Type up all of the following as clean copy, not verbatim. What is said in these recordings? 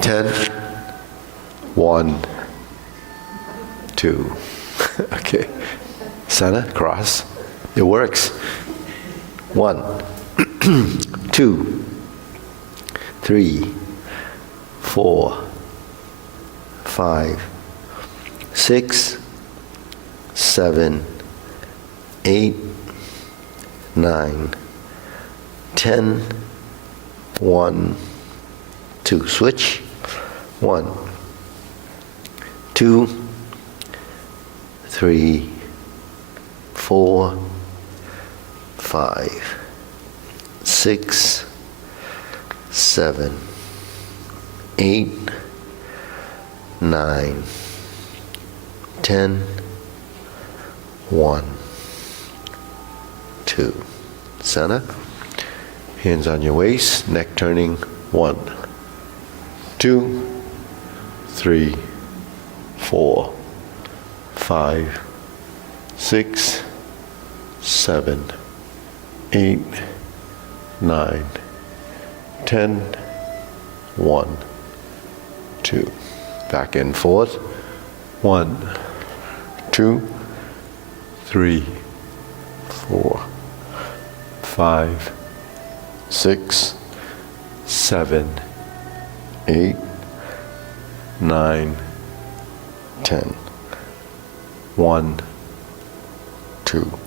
10, 1, 2. Okay. Center, cross. It works. 1, 2, 3, 4, 5, 6, 7, 8, 9, 10, 1, 2. Switch. 1, 2, 3, 4, 5, 6, 7, 8, 9, 10, 1, 2. Center. Hands on your waist, neck turning. 1, 2, 3, 4, 5, 6, 7, 8, 9, 10, 1, 2. Back and forth. 1, 2, 3, 4, 5, 6, 7, 8, 9, 10. 1, 2.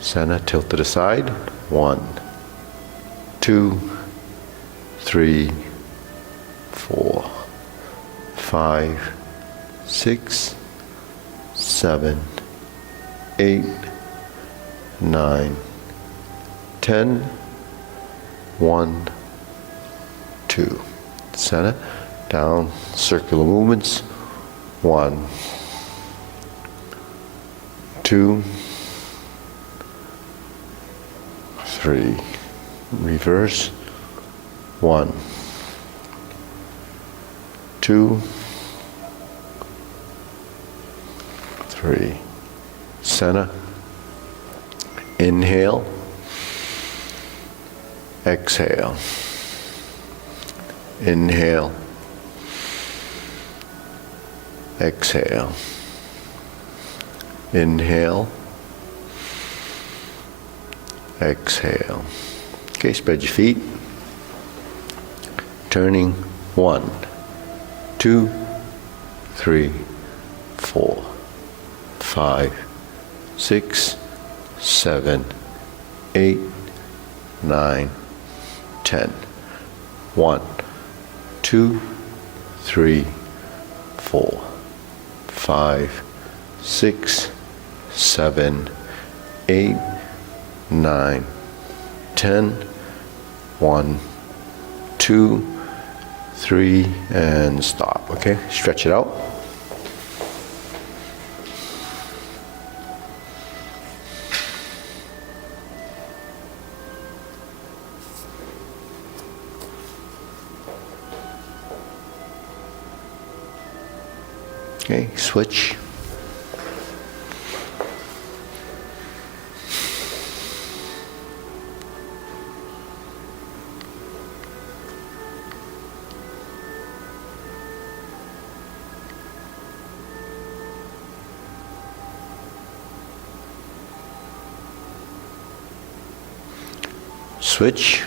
Center, tilt to the side. 1, 2, 3, 4, 5, 6, 7, 8, 9, 10, 1, 2. Center, down, circular movements. 1, 2, 3. Reverse. 1, 2, 3. Center. Inhale. Exhale. Inhale. Exhale. Inhale. Exhale. Okay, spread your feet. Turning. 1, 2, 3, 4, 5, 6, 7, 8, 9, 10. 1, 2, 3, 4, 5, 6, 7, 8, 9, 10. 1, 2, 3, and stop. Okay, stretch it out. Okay, switch. Switch.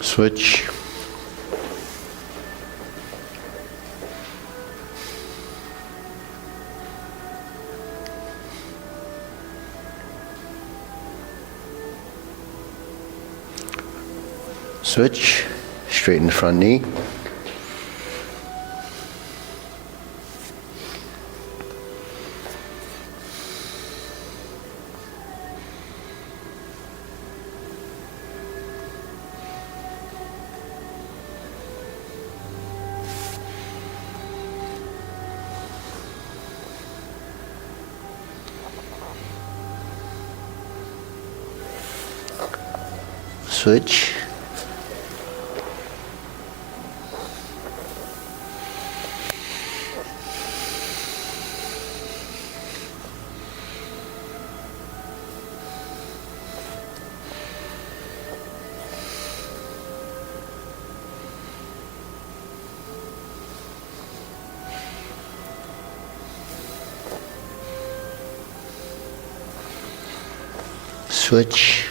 Switch. Switch. Straighten the front knee. Switch. Switch.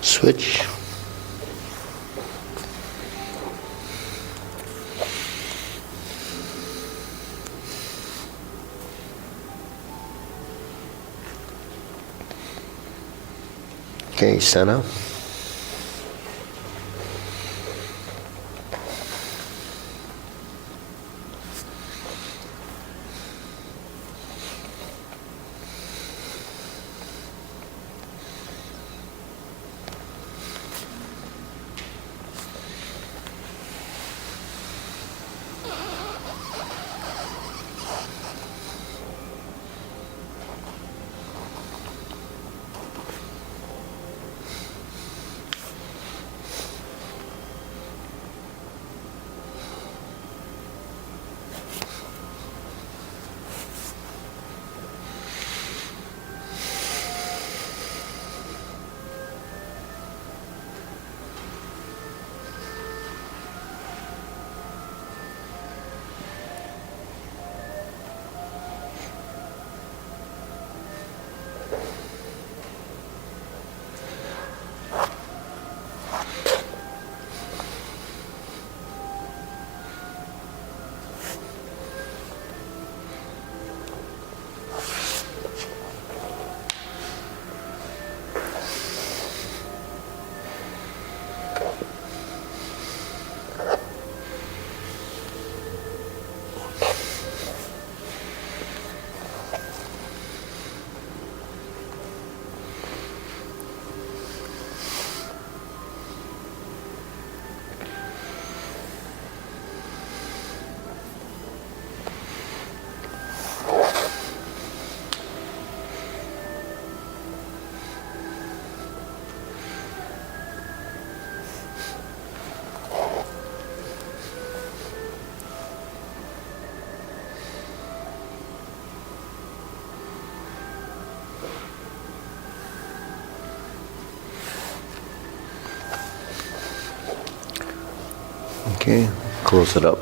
Switch. Okay, center. Okay, close it up.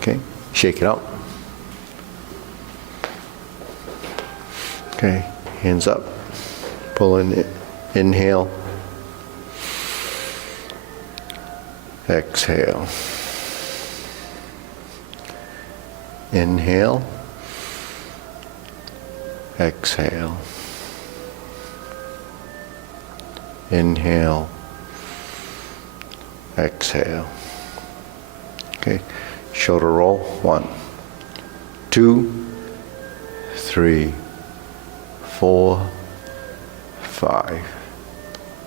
Okay, shake it out. Okay, hands up. Pull in, inhale. Exhale. Inhale. Exhale. Inhale. Exhale. Okay, shoulder roll. 1, 2, 3, 4, 5,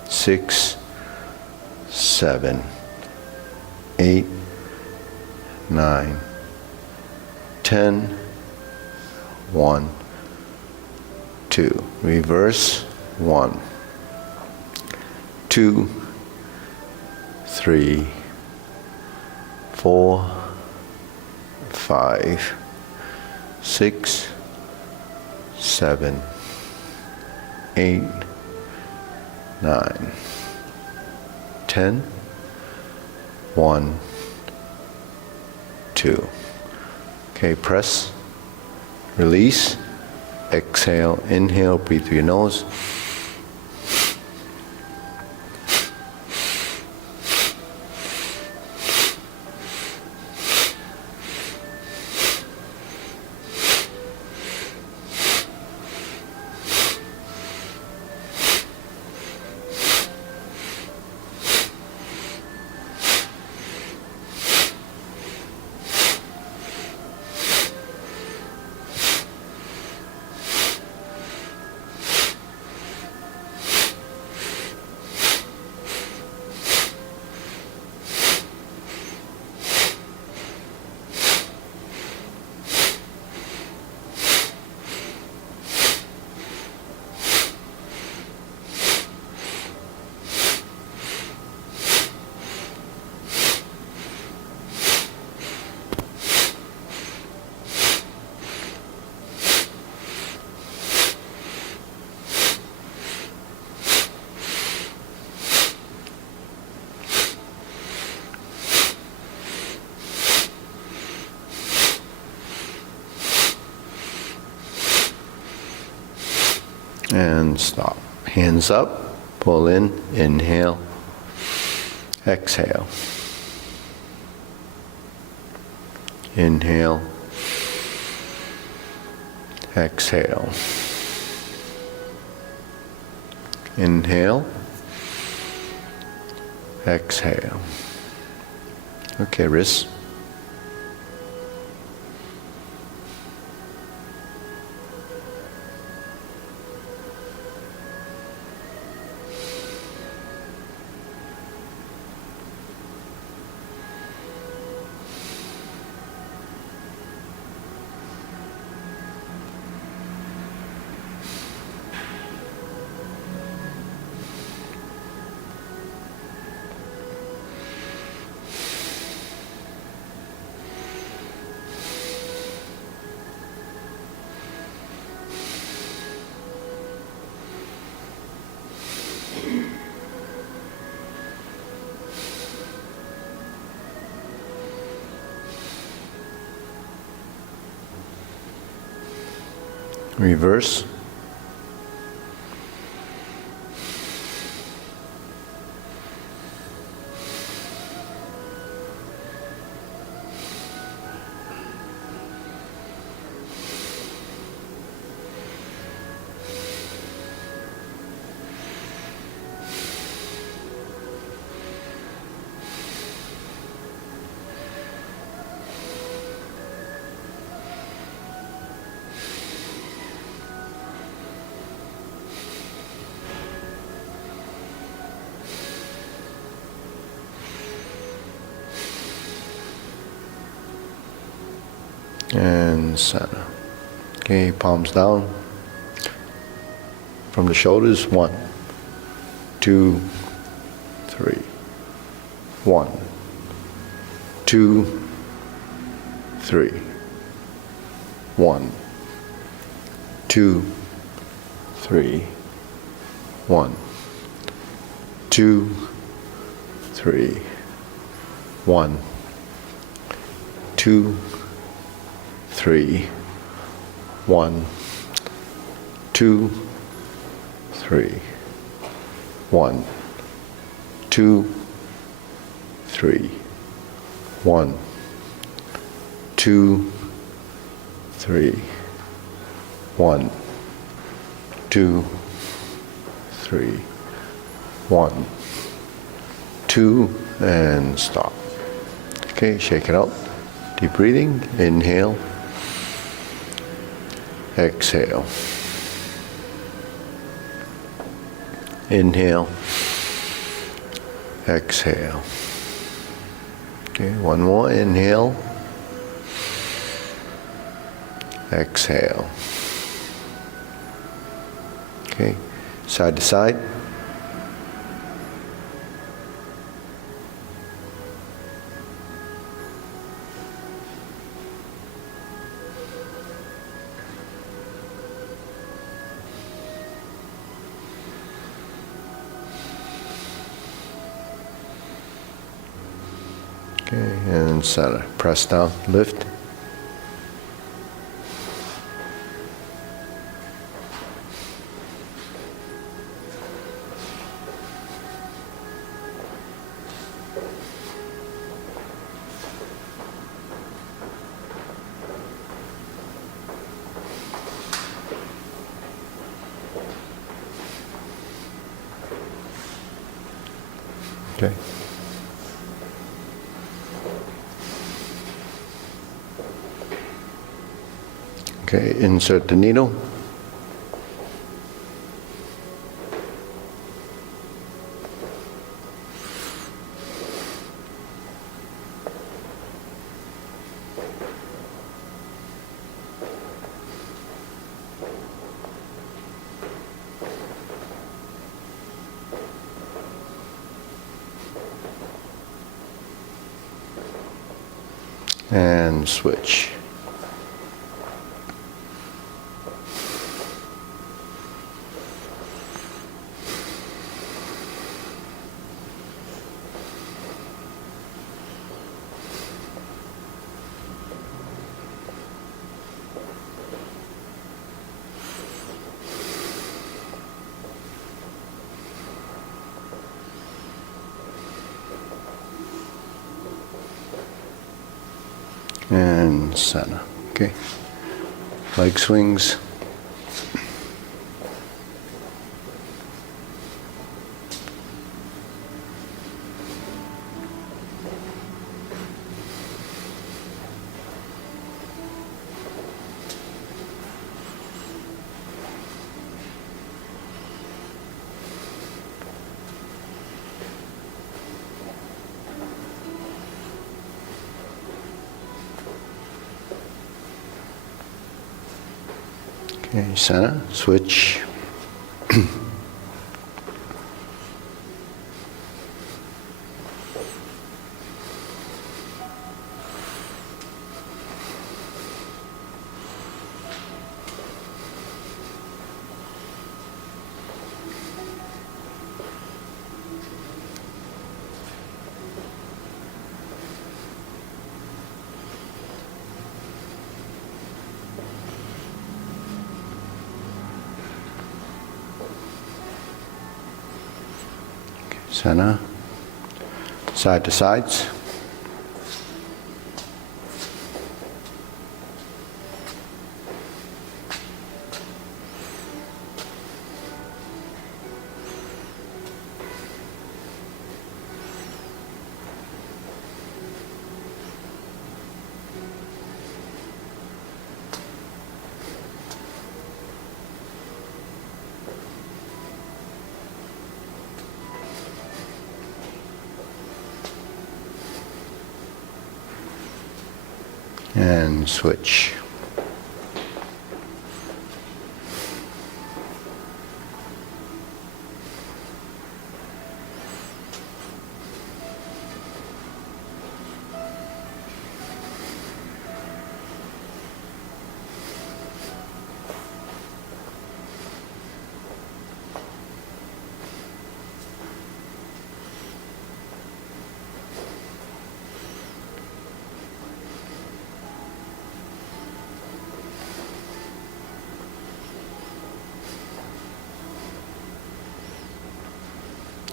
6, 7, 8, 9, 10, 1, 2. Reverse. 1, 2, 3, 4, 5, 6, 7, 8, 9, 10, 1, 2. Okay, press, release, exhale, inhale, breathe through your nose. And stop. Hands up, pull in, inhale, exhale. Inhale, exhale. Inhale, exhale. Okay, wrists. Reverse. And center. Okay, palms down. From the shoulders, 1, 2, 3. 1, 2, 3. 1, 2, 3. 1, 2, 3. 1, 2, 3. 1, 2, 3. 1, 2, 3. 1, 2, 3. 1, 2, 3. 1, 2, and stop. Okay, shake it out. Deep breathing. Inhale. Exhale. Inhale. Exhale. Okay, one more. Inhale. Exhale. Okay, side to side. Okay, and center. Press down, lift. Okay. Okay, insert the needle. And switch. And center. Okay. Leg swings. Okay, center, switch. Center, side to sides. And switch.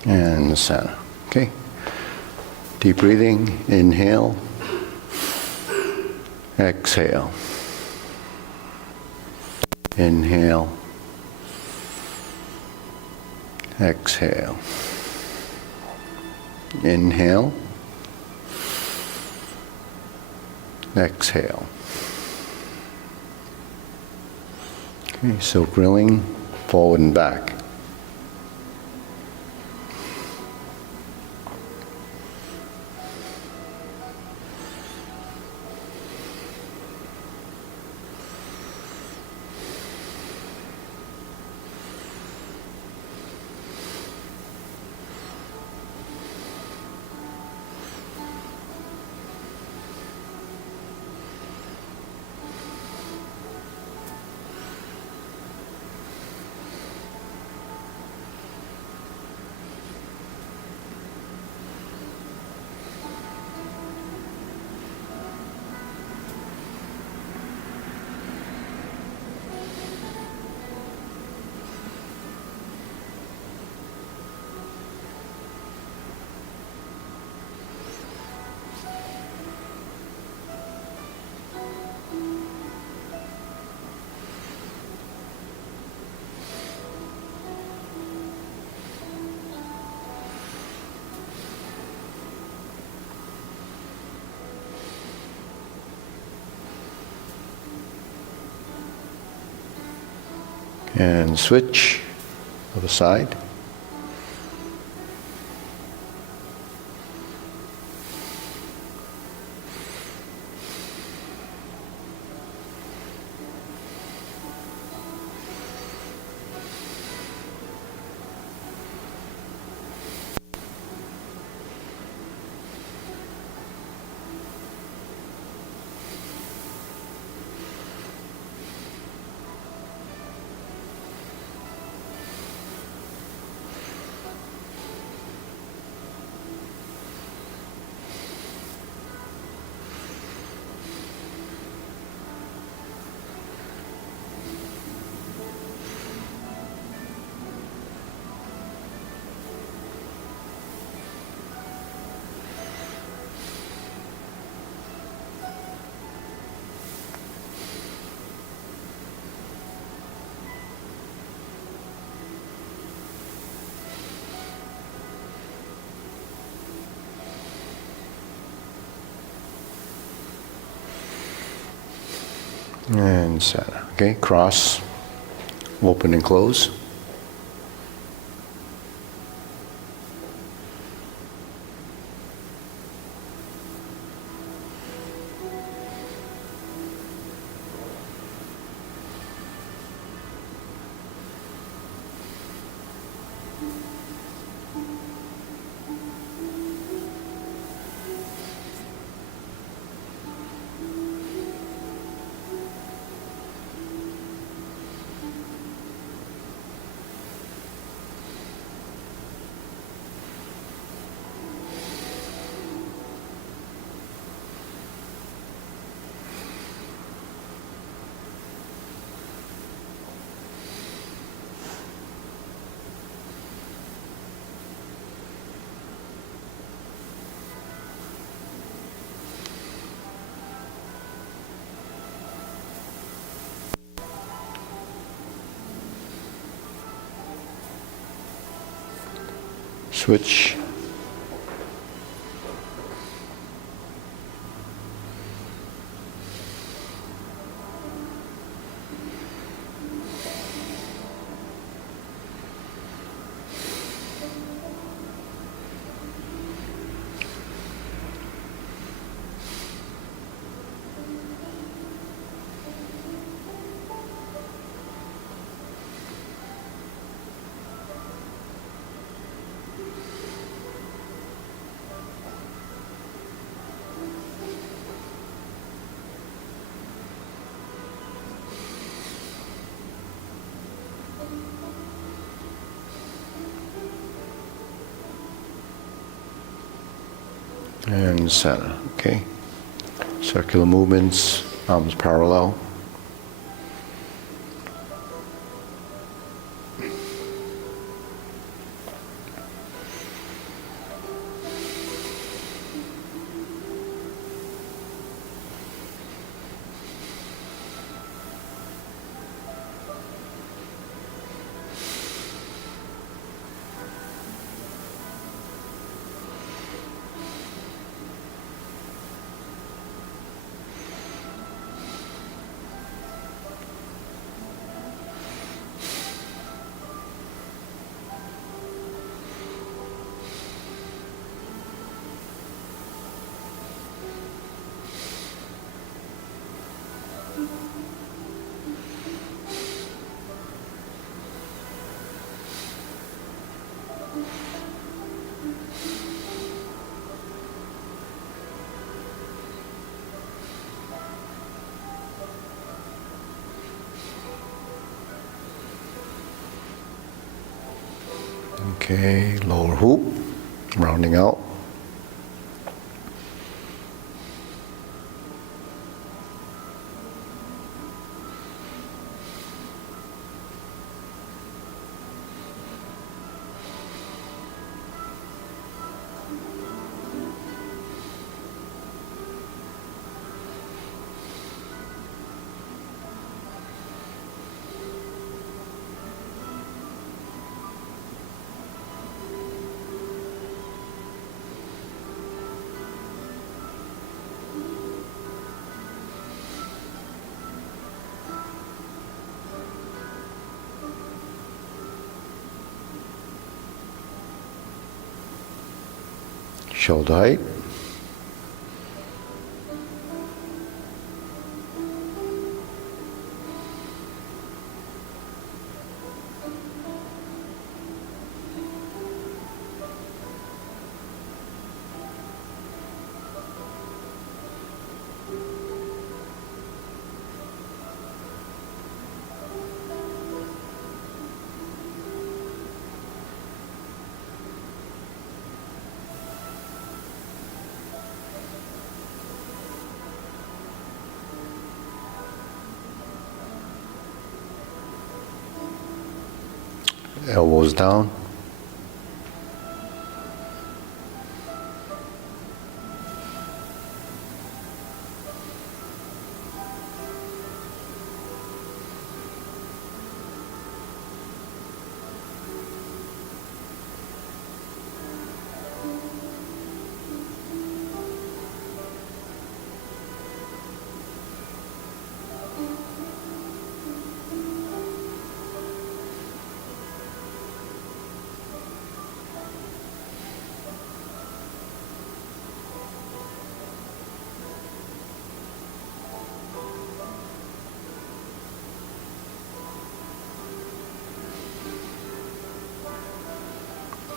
And the center. Okay. Deep breathing. Inhale. Exhale. Inhale. Exhale. Inhale. Exhale. Okay, so grilling forward and back. And switch, other side. And center. Okay, cross, open and close. Switch. And center, okay. Circular movements, arms parallel. Okay, lower hoop, rounding out. shoulder height. Elbows down.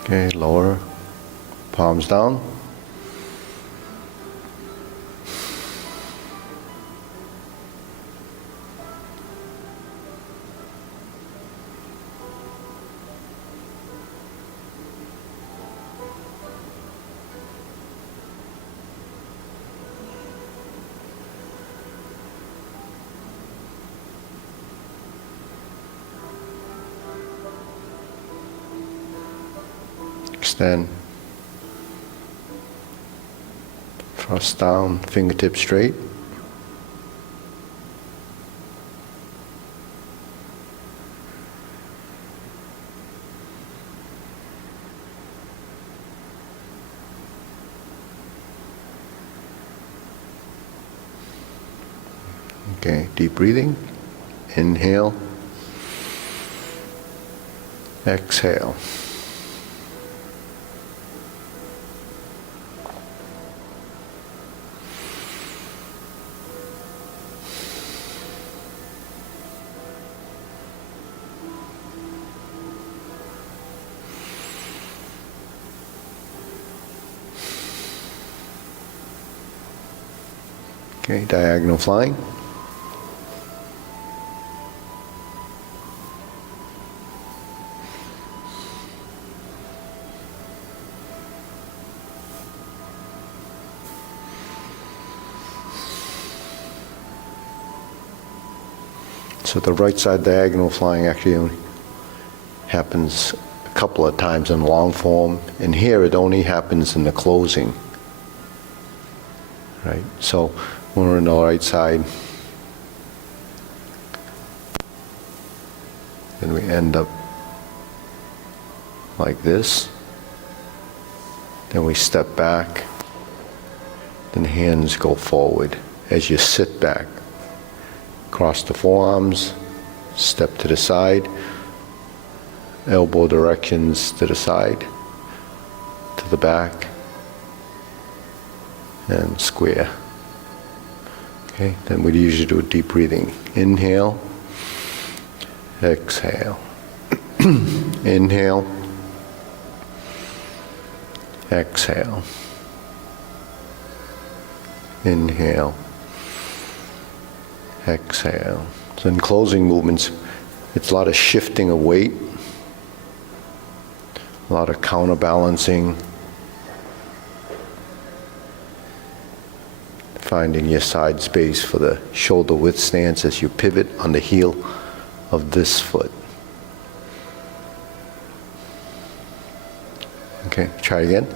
Okay, lower, palms down. Extend. Thrust down, fingertips straight. Okay, deep breathing. Inhale. Exhale. Okay, diagonal flying. So the right side diagonal flying actually only happens a couple of times in long form, and here it only happens in the closing. Right? So when we're on the right side, then we end up like this. Then we step back. Then hands go forward as you sit back. Cross the forearms, step to the side, elbow directions to the side, to the back, and square. Okay, then we usually do a deep breathing. Inhale, exhale. Inhale, exhale. Inhale, exhale. So in closing movements, it's a lot of shifting of weight, a lot of counterbalancing, finding your side space for the shoulder width stance as you pivot on the heel of this foot. Okay, try again.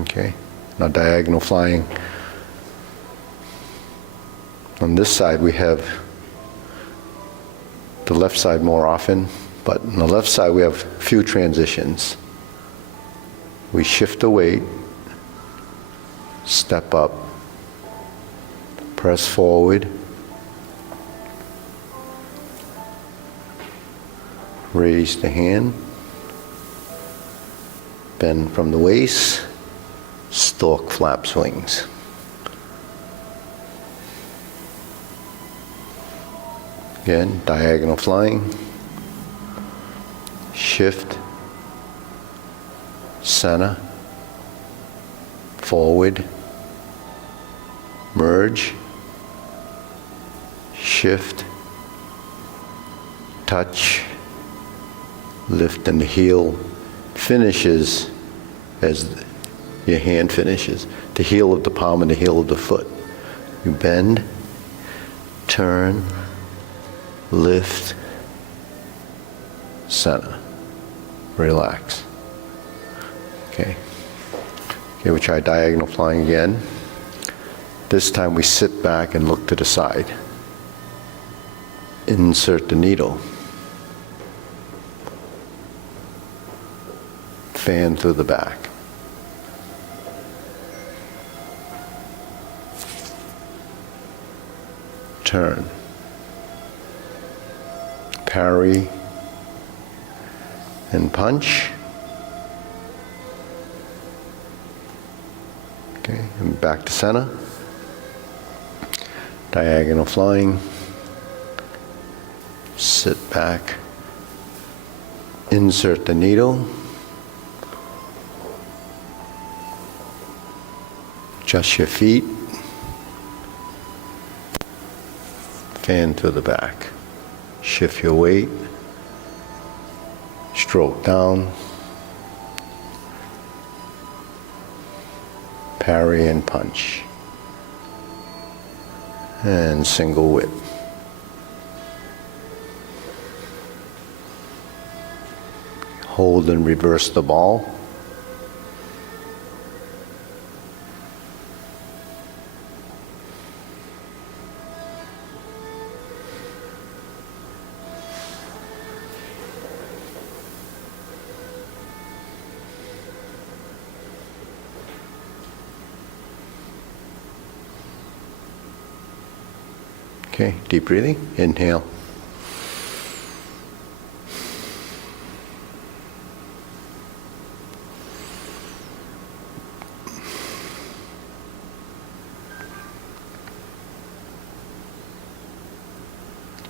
Okay, now diagonal flying. On this side we have the left side more often, but on the left side we have a few transitions. We shift the weight, step up, press forward, raise the hand, bend from the waist, stork flaps wings. Again, diagonal flying, shift, center, forward, merge, shift, touch, lift, and the heel finishes as your hand finishes. The heel of the palm and the heel of the foot. You bend, turn, lift, center, relax. Okay. Okay, we try diagonal flying again. This time we sit back and look to the side. Insert the needle. Fan through the back. Turn. Parry and punch. Okay, and back to center. Diagonal flying. Sit back. Insert the needle. Adjust your feet. Fan to the back. Shift your weight. Stroke down. Parry and punch. And single whip. Hold and reverse the ball. Okay, deep breathing. Inhale.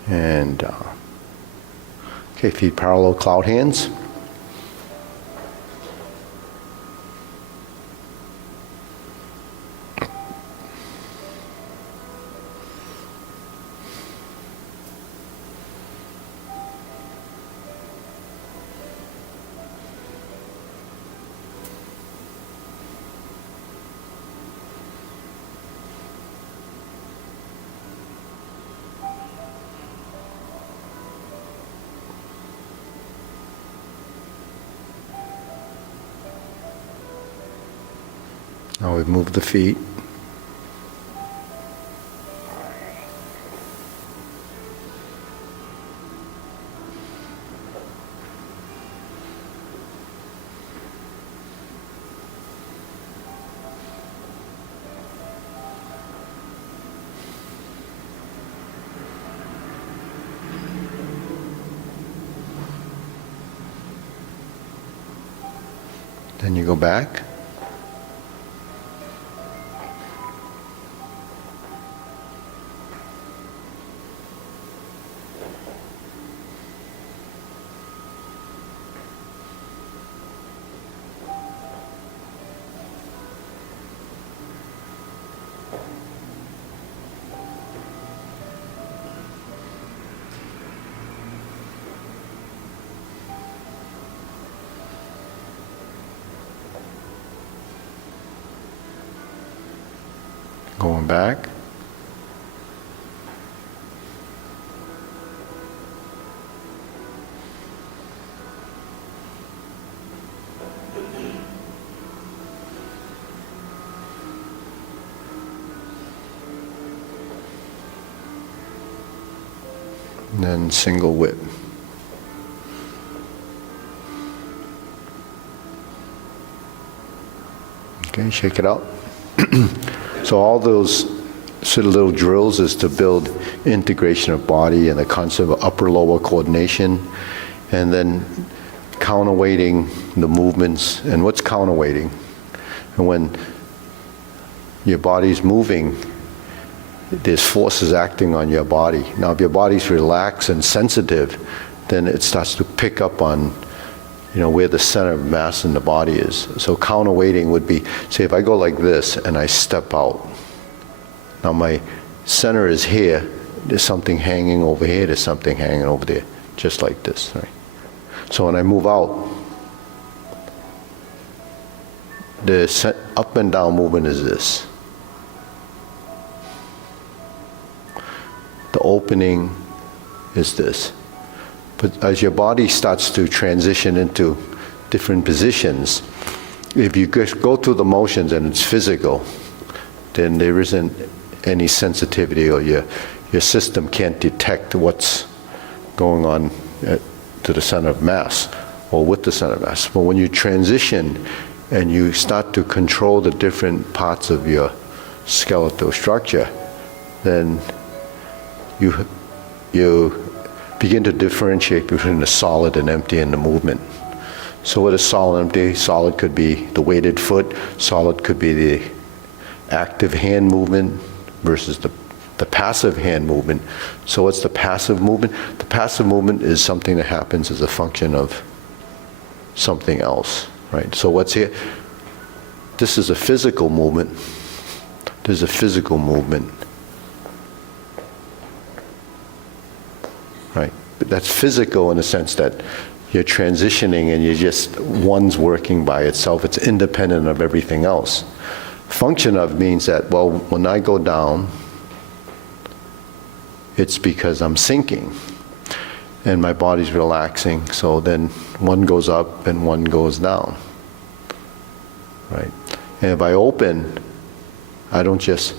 And okay, feet parallel, cloud hands. Now we move the feet. Then you go back. Going back. And then single whip. Okay, shake it out. So all those sort of little drills is to build integration of body and the concept of upper-lower coordination, and then counterweighting the movements. And what's counterweighting? And when your body's moving, there's forces acting on your body. Now, if your body's relaxed and sensitive, then it starts to pick up on, where the center of mass in the body is. So counterweighting would be, say, if I go like this and I step out. Now my center is here. There's something hanging over here. There's something hanging over there, just like this. Right? So when I move out, the up and down movement is this. The opening is this. But as your body starts to transition into different positions, if you go through the motions and it's physical, then there isn't any sensitivity, or your system can't detect what's going on to the center of mass or with the center of mass. But when you transition and you start to control the different parts of your skeletal structure, then you begin to differentiate between the solid and empty in the movement. So what is solid and empty? Solid could be the weighted foot. Solid could be the active hand movement versus the passive hand movement. So what's the passive movement? The passive movement is something that happens as a function of something else, right? So what's here? This is a physical movement. There's a physical movement. Right? But that's physical in the sense that you're transitioning and one's working by itself. It's independent of everything else. Function of means that, well, when I go down, it's because I'm sinking and my body's relaxing. So then one goes up and one goes down. Right? And if I open, I don't just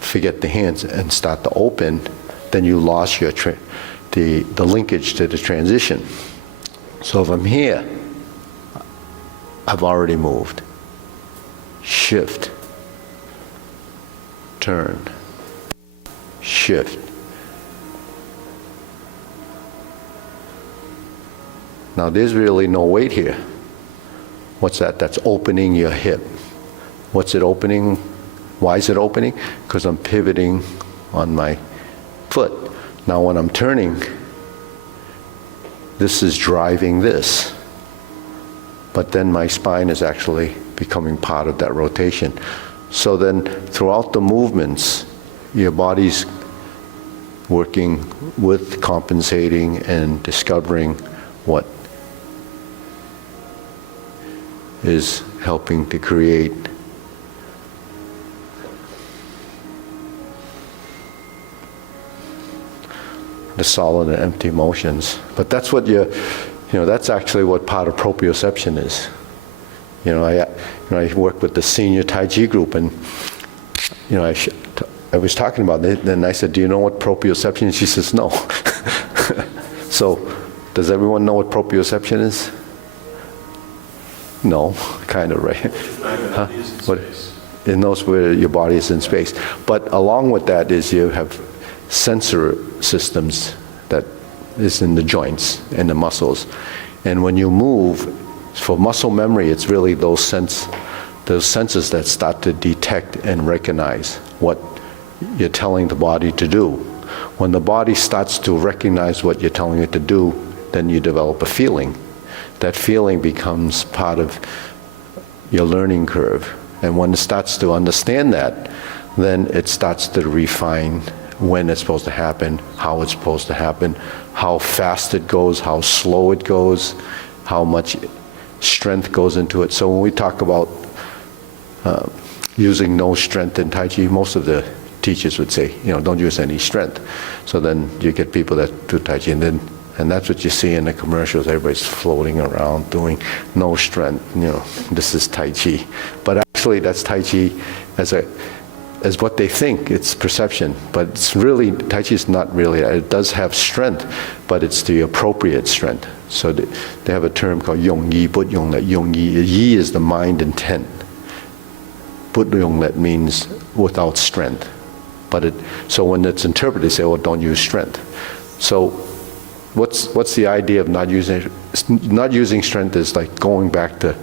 forget the hands and start to open, then you lost your the linkage to the transition. So if I'm here, I've already moved. Shift, turn, shift. Now there's really no weight here. What's that? That's opening your hip. What's it opening? Why is it opening? Because I'm pivoting on my foot. Now when I'm turning, this is driving this. But then my spine is actually becoming part of that rotation. So then throughout the movements, your body's working with compensating and discovering what is helping to create the solid and empty motions. But that's what that's actually what part of proprioception is. I work with the senior Tai Chi group, and I was talking about it, and I said, do you know what proprioception is? She says, no. So, does everyone know what proprioception is? No, kind of, right? Huh? What? It knows where your body is in space. But along with that is you have sensor systems that is in the joints and the muscles. And when you move, for muscle memory, it's really those senses that start to detect and recognize what you're telling the body to do. When the body starts to recognize what you're telling it to do, then you develop a feeling. That feeling becomes part of your learning curve. And when it starts to understand that, then it starts to refine when it's supposed to happen, how it's supposed to happen, how fast it goes, how slow it goes, how much strength goes into it. So when we talk about using no strength in Tai Chi, most of the teachers would say, don't use any strength. So then you get people that do Tai Chi, and that's what you see in the commercials. Everybody's floating around doing no strength. This is Tai Chi. But actually that's Tai Chi as as what they think. It's perception, but it's really, Tai Chi is not really, it does have strength, but it's the appropriate strength. So they have a term called Yong Yi, But Yong Let. Yong Yi, Yi is the mind intent. But Yong Let means without strength. But so when it's interpreted, they say, oh, don't use strength. So what's the idea of not using strength is like going back to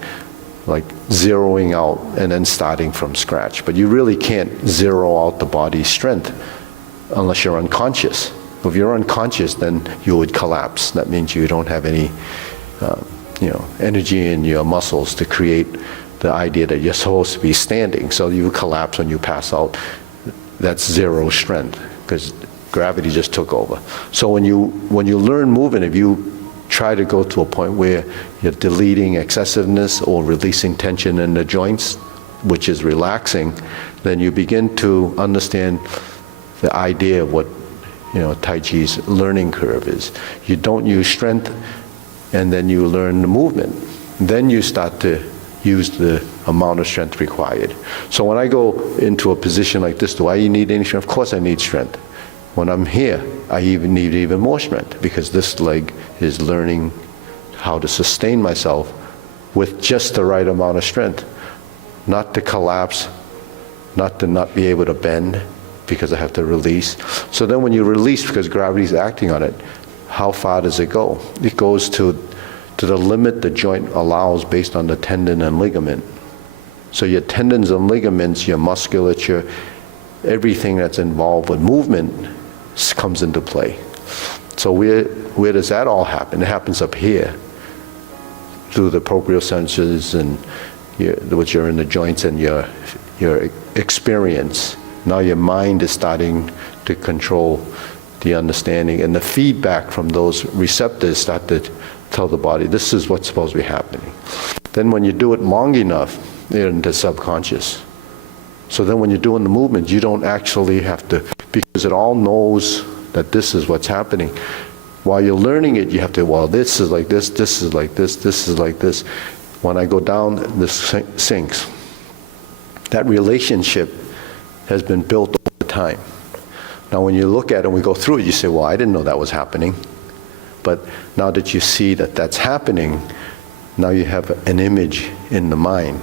like zeroing out and then starting from scratch. But you really can't zero out the body's strength unless you're unconscious. If you're unconscious, then you would collapse. That means you don't have any energy in your muscles to create the idea that you're supposed to be standing. So you collapse when you pass out. That's zero strength because gravity just took over. So when you learn movement, if you try to go to a point where you're deleting excessiveness or releasing tension in the joints, which is relaxing, then you begin to understand the idea of what Tai Chi's learning curve is. You don't use strength, and then you learn the movement. Then you start to use the amount of strength required. So when I go into a position like this, do I need any strength? Of course I need strength. When I'm here, I need even more strength because this leg is learning how to sustain myself with just the right amount of strength. Not to collapse, not to not be able to bend because I have to release. So then when you release because gravity is acting on it, how far does it go? It goes to the limit the joint allows based on the tendon and ligament. So your tendons and ligaments, your musculature, everything that's involved with movement comes into play. So where does that all happen? It happens up here through the proprioceptions and which are in the joints and your experience. Now your mind is starting to control the understanding, and the feedback from those receptors start to tell the body, this is what's supposed to be happening. Then when you do it long enough, you're into subconscious. So then when you're doing the movement, you don't actually have to, because it all knows that this is what's happening. While you're learning it, you have to, well, this is like this is like this is like this. When I go down, this sinks. That relationship has been built over time. Now when you look at it and we go through it, you say, well, I didn't know that was happening. But now that you see that that's happening, now you have an image in the mind,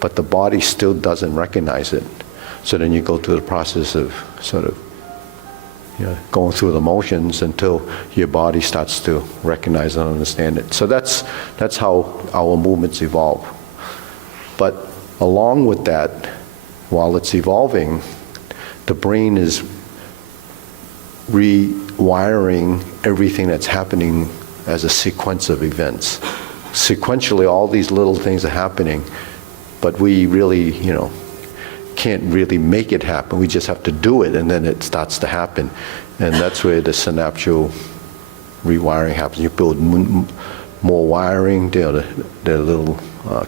but the body still doesn't recognize it. So then you go through the process of sort of going through the motions until your body starts to recognize and understand it. So that's how our movements evolve. But along with that, while it's evolving, the brain is rewiring everything that's happening as a sequence of events. Sequentially, all these little things are happening, but we really, can't really make it happen. We just have to do it, and then it starts to happen. And that's where the synapsual rewiring happens. You build more wiring, the little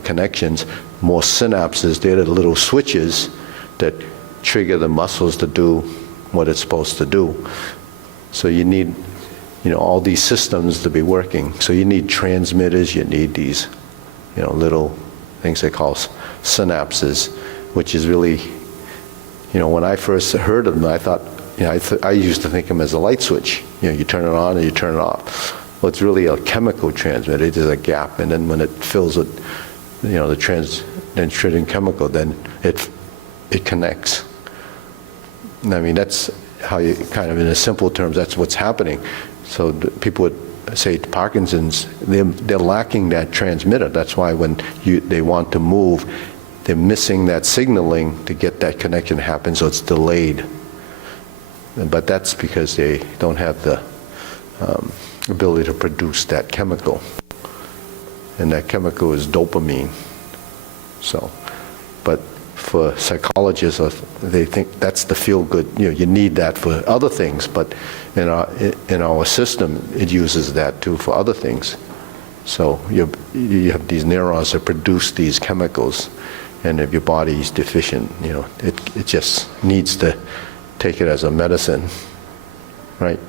connections, more synapses, they're the little switches that trigger the muscles to do what it's supposed to do. So you need, all these systems to be working. So you need transmitters, you need these, little things they call synapses, which is really, when I first heard of them, I thought, I used to think of them as a light switch. You turn it on and you turn it off. Well, it's really a chemical transmitter. It is a gap, and then when it fills it, the transmitting chemical, then it connects. I mean, that's how you kind of, in a simple terms, that's what's happening. So people would say Parkinson's, they're lacking that transmitter. That's why when they want to move, they're missing that signaling to get that connection to happen, so it's delayed. But that's because they don't have the ability to produce that chemical. And that chemical is dopamine. So, but for psychologists, they think that's the feel-good. You need that for other things, but in our system, it uses that too for other things. So you have these neurons that produce these chemicals, and if your body is deficient, it just needs to take it as a medicine, right?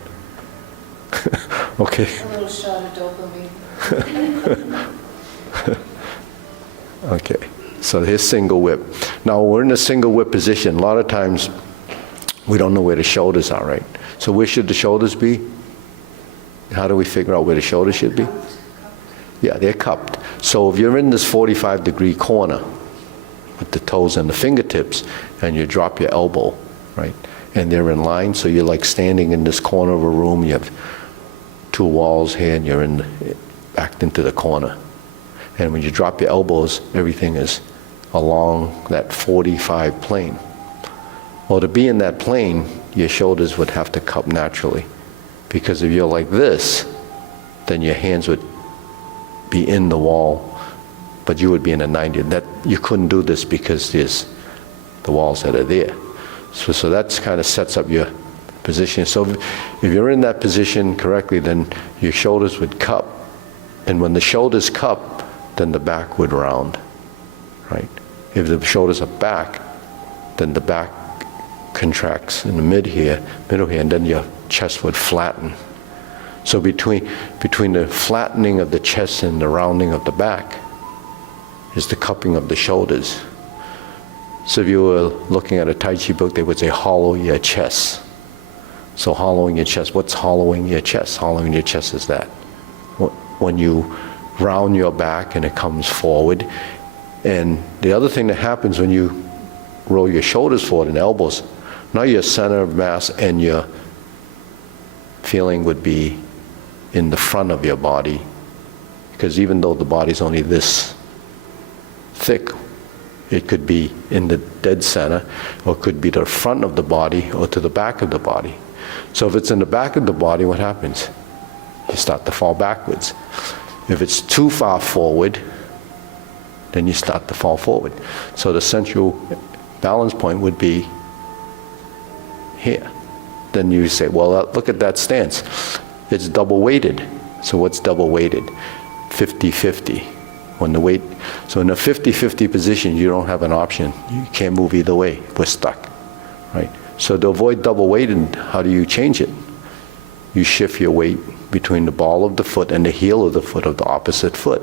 Okay. A little shot of dopamine. Okay. So here's single whip. Now we're in a single whip position. A lot of times we don't know where the shoulders are, right? So where should the shoulders be? How do we figure out where the shoulders should be? Yeah, they're cupped. So if you're in this 45-degree corner with the toes and the fingertips, and you drop your elbow, right? And they're in line, so you're like standing in this corner of a room, you have two walls here, and you're backed into the corner. And when you drop your elbows, everything is along that 45 plane. Well, to be in that plane, your shoulders would have to cup naturally. Because if you're like this, then your hands would be in the wall, but you would be in a 90. You couldn't do this because there's the walls that are there. So that's kind of sets up your position. So if you're in that position correctly, then your shoulders would cup. And when the shoulders cup, then the back would round, right? If the shoulders are back, then the back contracts in the middle here, and then your chest would flatten. So between the flattening of the chest and the rounding of the back is the cupping of the shoulders. So if you were looking at a Tai Chi book, they would say hollow your chest. So hollowing your chest, what's hollowing your chest? Hollowing your chest is that. When you round your back and it comes forward. And the other thing that happens when you roll your shoulders forward and elbows, now your center of mass and your feeling would be in the front of your body. Because even though the body's only this thick, it could be in the dead center, or it could be to the front of the body, or to the back of the body. So if it's in the back of the body, what happens? You start to fall backwards. If it's too far forward, then you start to fall forward. So the central balance point would be here. Then you say, well, look at that stance. It's double weighted. So what's double weighted? 50-50. When the weight, so in a 50-50 position, you don't have an option. You can't move either way. We're stuck, right? So to avoid double weighted, how do you change it? You shift your weight between the ball of the foot and the heel of the foot of the opposite foot,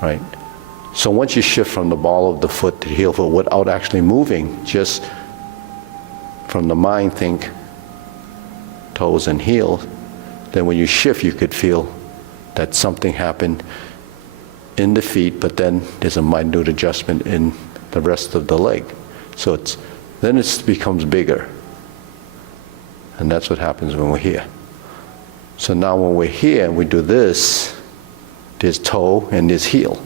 right? So once you shift from the ball of the foot to the heel foot without actually moving, just from the mind think toes and heel, then when you shift, you could feel that something happened in the feet, but then there's a minute adjustment in the rest of the leg. So then it becomes bigger. And that's what happens when we're here. So now when we're here and we do this, there's toe and there's heel.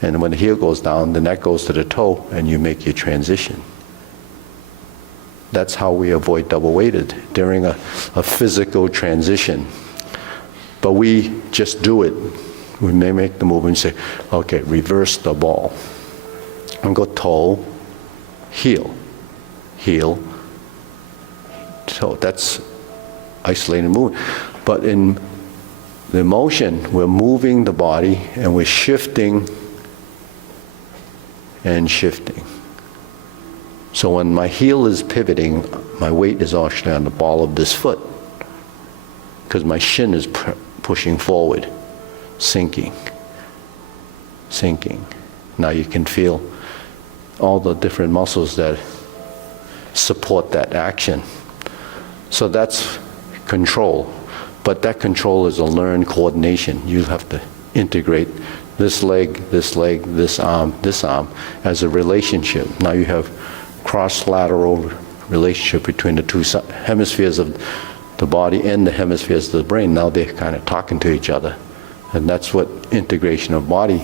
And when the heel goes down, then that goes to the toe and you make your transition. That's how we avoid double weighted during a physical transition. But we just do it. We may make the move and say, okay, reverse the ball. And go toe, heel, heel, toe. That's isolated movement. But in the motion, we're moving the body and we're shifting and shifting. So when my heel is pivoting, my weight is actually on the ball of this foot, because my shin is pushing forward, sinking, sinking. Now you can feel all the different muscles that support that action. So that's control. But that control is a learned coordination. You have to integrate this leg, this arm as a relationship. Now you have cross-lateral relationship between the two hemispheres of the body and the hemispheres of the brain. Now they're kind of talking to each other. And that's what integration of body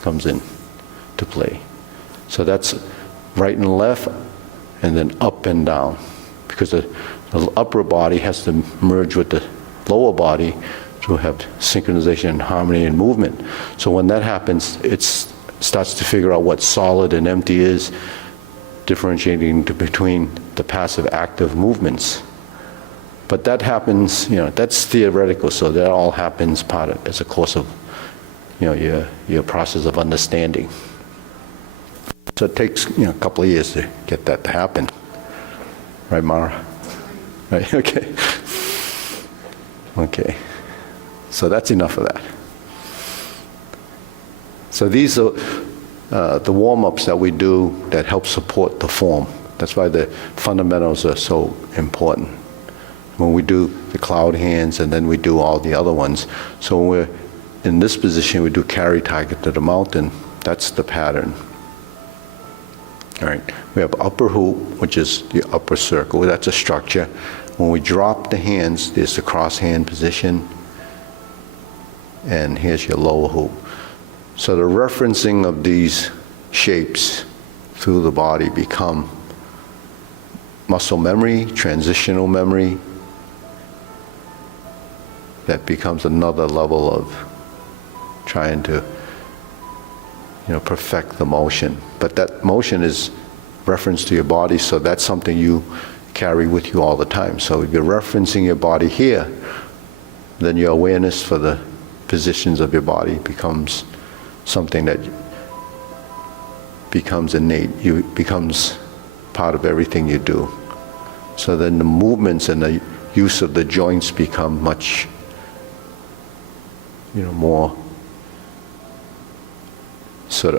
comes in to play. So that's right and left, and then up and down. Because the upper body has to merge with the lower body to have synchronization and harmony and movement. So when that happens, it starts to figure out what solid and empty is, differentiating between the passive active movements. But that happens, that's theoretical, so that all happens as a course of, your process of understanding. So it takes, a couple of years to get that to happen. Right, Mara? Right, okay. Okay. So that's enough of that. So these are the warm-ups that we do that help support the form. That's why the fundamentals are so important. When we do the cloud hands and then we do all the other ones. So when we're in this position, we do carry tiger to the mountain. That's the pattern. All right. We have upper hoop, which is the upper circle. That's a structure. When we drop the hands, there's the cross hand position. And here's your lower hoop. So the referencing of these shapes through the body become muscle memory, transitional memory. That becomes another level of trying to, perfect the motion. But that motion is reference to your body, so that's something you carry with you all the time. So if you're referencing your body here, then your awareness for the positions of your body becomes something that becomes innate. It becomes part of everything you do. So then the movements and the use of the joints become much, more sort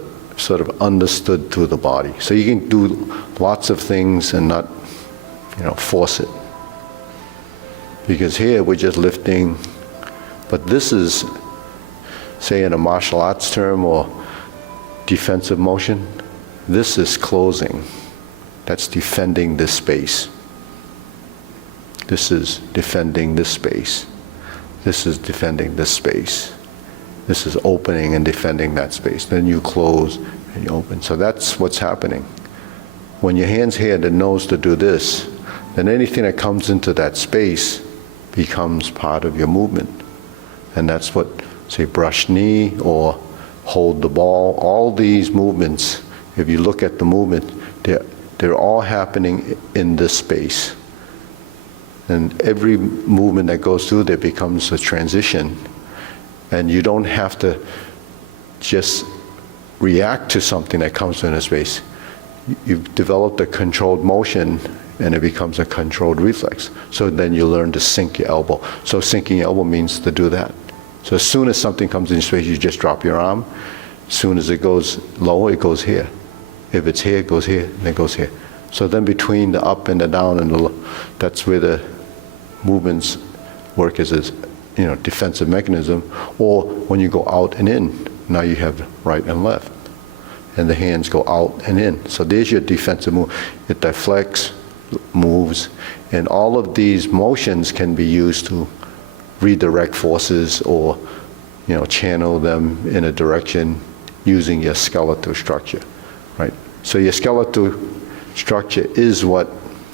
of understood through the body. So you can do lots of things and not, force it. Because here we're just lifting, but this is, say in a martial arts term or defensive motion, this is closing. That's defending this space. This is defending this space. This is defending this space. This is opening and defending that space. Then you close and you open. So that's what's happening. When your hand's here that knows to do this, then anything that comes into that space becomes part of your movement. And that's what, say, brush knee or hold the ball. All these movements, if you look at the movement, they're all happening in this space. And every movement that goes through there becomes a transition. And you don't have to just react to something that comes in a space. You've developed a controlled motion and it becomes a controlled reflex. So then you learn to sink your elbow. So sinking your elbow means to do that. So as soon as something comes in space, you just drop your arm. As soon as it goes lower, it goes here. If it's here, it goes here, and it goes here. So then between the up and the down and the low, that's where the movements work as a defensive mechanism. Or when you go out and in, now you have right and left. And the hands go out and in. So there's your defensive move. It deflects, moves, and all of these motions can be used to redirect forces or channel them in a direction using your skeletal structure, right? So your skeletal structure is what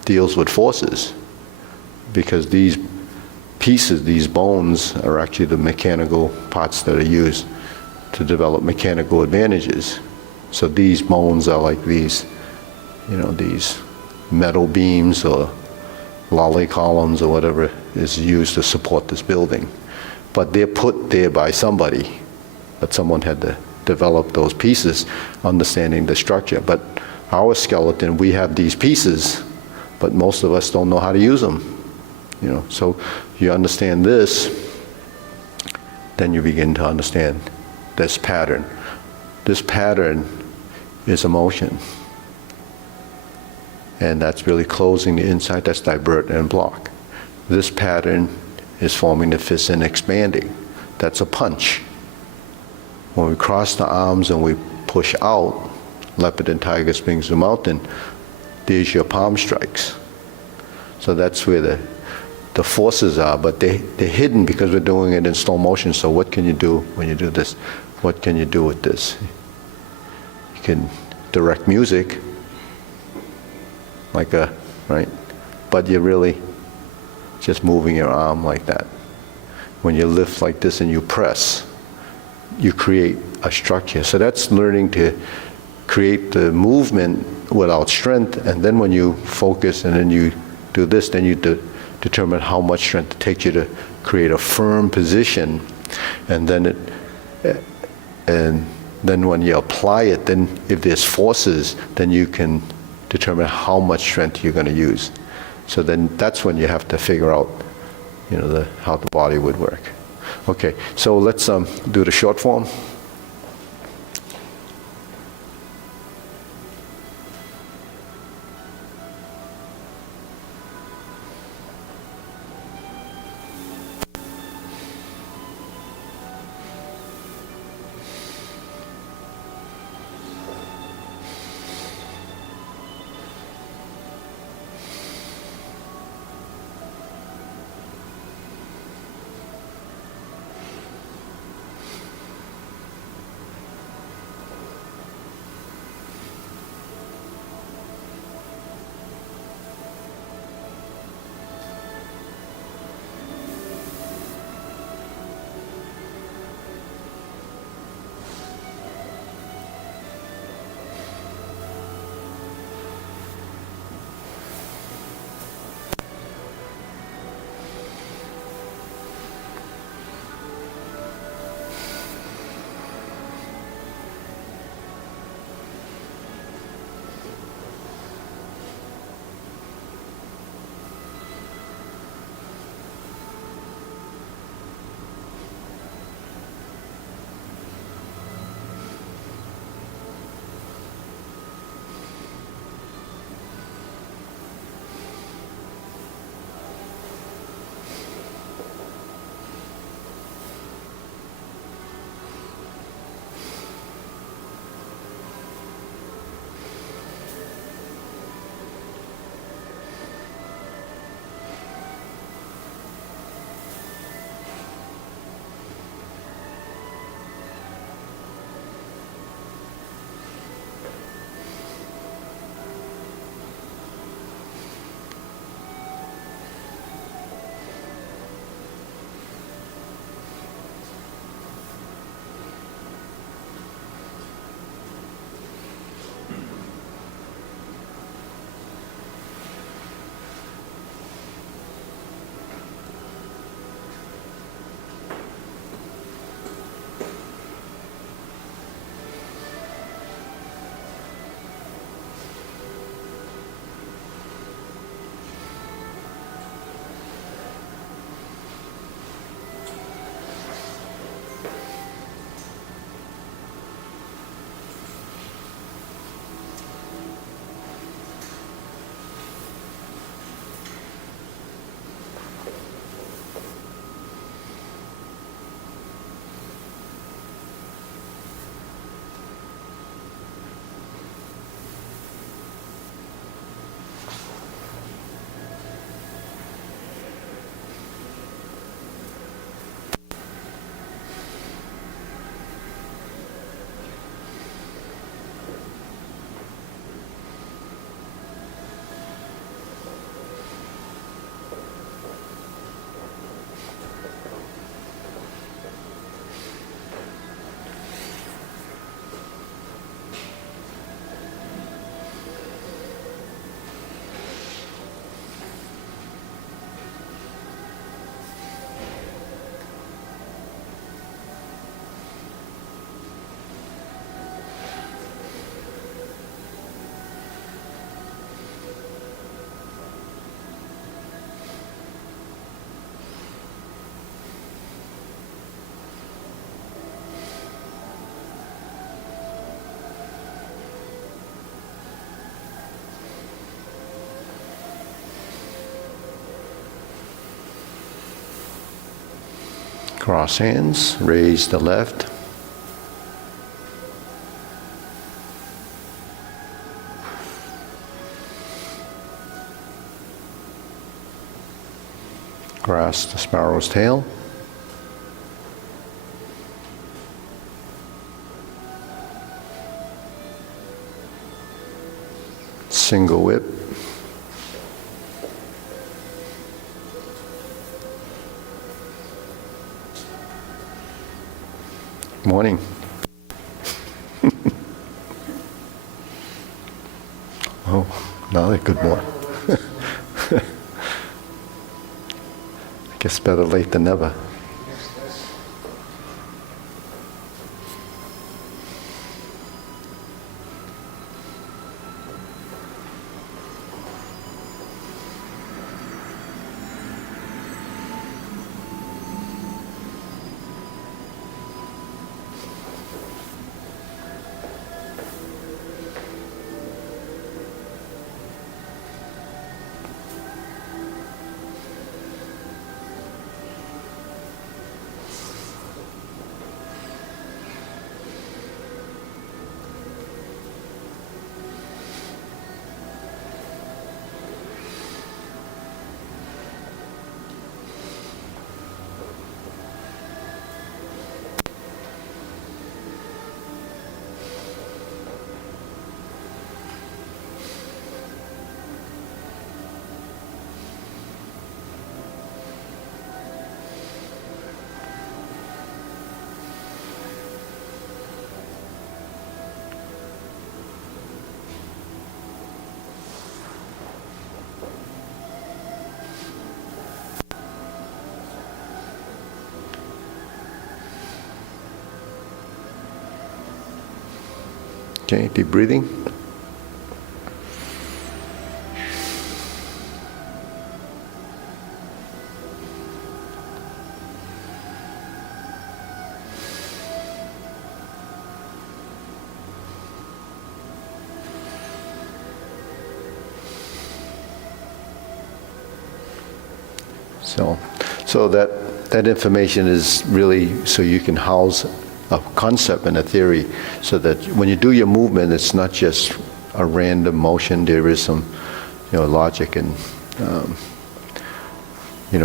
deals with forces, because these pieces, these bones, are actually the mechanical parts that are used to develop mechanical advantages. So these bones are like these, these metal beams or lolly columns or whatever is used to support this building. But they're put there by somebody, but someone had to develop those pieces, understanding the structure. But our skeleton, we have these pieces, but most of us don't know how to use them. So you understand this, then you begin to understand this pattern. This pattern is a motion. And that's really closing the inside, that's divert and block. This pattern is forming the fist and expanding. That's a punch. When we cross the arms and we push out, leopard and tiger springs the mountain, there's your palm strikes. So that's where the forces are, but they're hidden because we're doing it in slow motion. So what can you do when you do this? What can you do with this? You can direct music, right? But you're really just moving your arm like that. When you lift like this and you press, you create a structure. So that's learning to create the movement without strength, and then when you focus and then you do this, then you determine how much strength it takes you to create a firm position, and then when you apply it, then if there's forces, then you can determine how much strength you're going to use. So then that's when you have to figure out, how the body would work. Okay, so let's do the short form. Cross hands, raise the left. Grasp the sparrow's tail. Single whip. Morning. Oh, another good morning. I guess better late than never. Okay, deep breathing. So that information is really so you can house a concept and a theory, so that when you do your movement, it's not just a random motion. There is some, logic and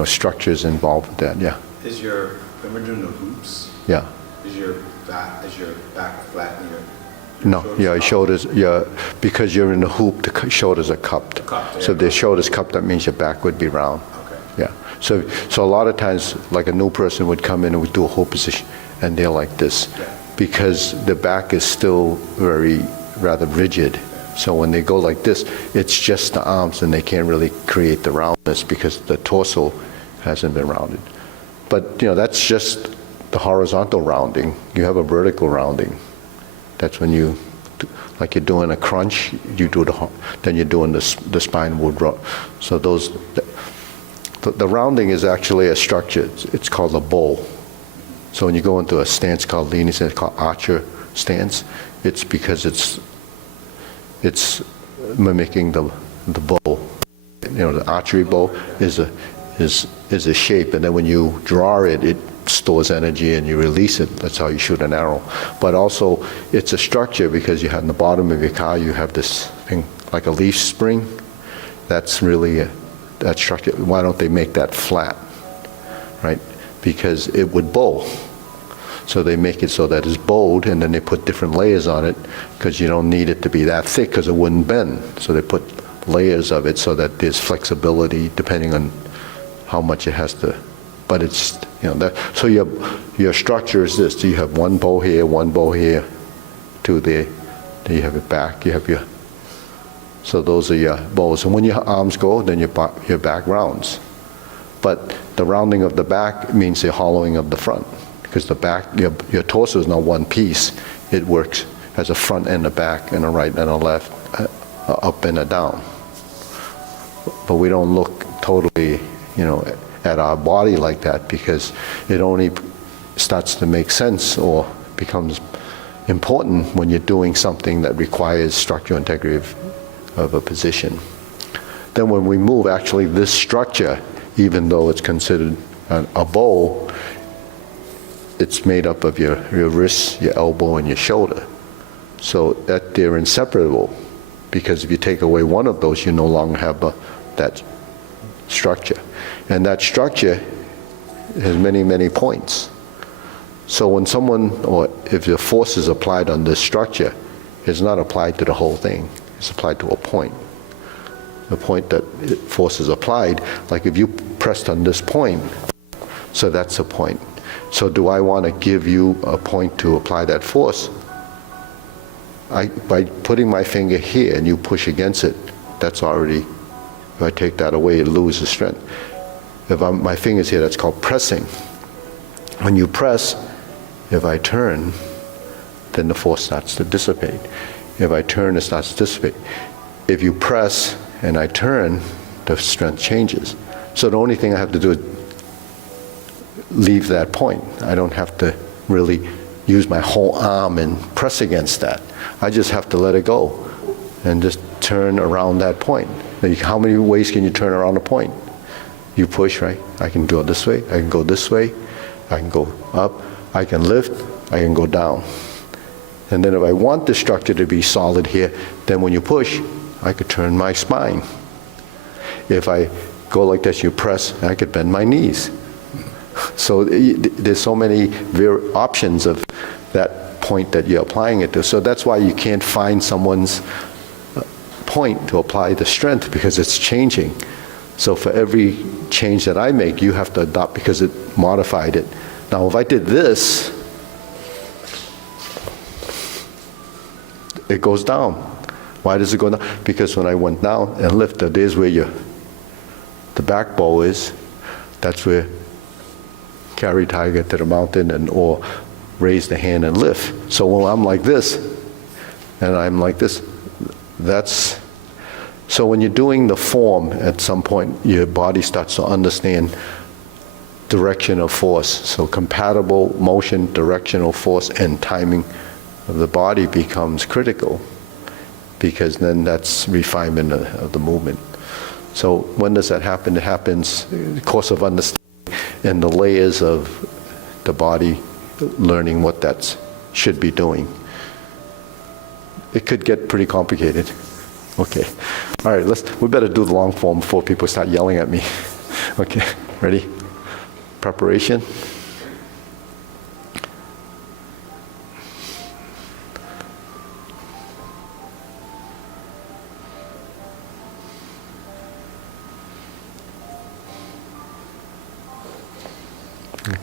structures involved with that. Yeah. When we're doing the hoops? Yeah. Is your back flat and your No, your shoulders, because you're in the hoop, the shoulders are cupped. Cupped, So yeah. if the shoulders cupped, that means your back would be round. Okay. Yeah. So a lot of times, like a new person would come in and would do a whole position, and they're like this, Yeah. because the back is still rather rigid. So when they go like this, it's just the arms, and they can't really create the roundness because the torso hasn't been rounded. But that's just the horizontal rounding. You have a vertical rounding. That's when like you're doing a crunch, then you're doing the spine would roll. So the rounding is actually a structure. It's called a bow. So when you go into a stance called leaning stance, called archer stance, it's because it's mimicking the bow. The archery bow is a shape, and then when you draw it, it stores energy and you release it. That's how you shoot an arrow. But also, it's a structure because you have in the bottom of your car, you have this thing like a leaf spring. That's really that structure. Why don't they make that flat, right? Because it would bow. So they make it so that it's bowed, and then they put different layers on it because you don't need it to be that thick because it wouldn't bend. So they put layers of it so that there's flexibility depending on how much it has to. But it's that. So your structure is this. So you have one bow here, two there. Then you have it back. You have your. So those are your bows. And when your arms go, then your back rounds. But the rounding of the back means the hollowing of the front, because the back, your torso is not one piece. It works as a front and a back and a right and a left, up and a down. But we don't look totally, at our body like that, because it only starts to make sense or becomes important when you're doing something that requires structural integrity of a position. Then when we move, actually this structure, even though it's considered a bow, it's made up of your wrist, your elbow, and your shoulder. So that they're inseparable, because if you take away one of those, you no longer have that structure. And that structure has many, many points. So when someone, or if the force is applied on this structure, it's not applied to the whole thing. It's applied to a point. The point that force is applied, like if you pressed on this point, so that's a point. So do I want to give you a point to apply that force? By putting my finger here and you push against it, that's already, if I take that away, it loses strength. If my finger's here, that's called pressing. When you press, if I turn, then the force starts to dissipate. If I turn, it starts to dissipate. If you press and I turn, the strength changes. So the only thing I have to do is leave that point. I don't have to really use my whole arm and press against that. I just have to let it go and just turn around that point. How many ways can you turn around a point? You push, right? I can do it this way, I can go this way, I can go up, I can lift, I can go down. And then if I want the structure to be solid here, then when you push, I could turn my spine. If I go like this, you press, I could bend my knees. So there's so many options of that point that you're applying it to. So that's why you can't find someone's point to apply the strength, because it's changing. So for every change that I make, you have to adopt, because it modified it. Now if I did this, it goes down. Why does it go down? Because when I went down and lifted, there's where the back bow is. That's where carry tiger to the mountain, and or raise the hand and lift. So when I'm like this, and I'm like this, that's, so when you're doing the form, at some point, your body starts to understand direction of force. So compatible motion, directional force, and timing of the body becomes critical, because then that's refinement of the movement. So when does that happen? It happens in the course of understanding and the layers of the body, learning what that should be doing. It could get pretty complicated. Okay. All right, we better do the long form before people start yelling at me. Okay, ready? Preparation.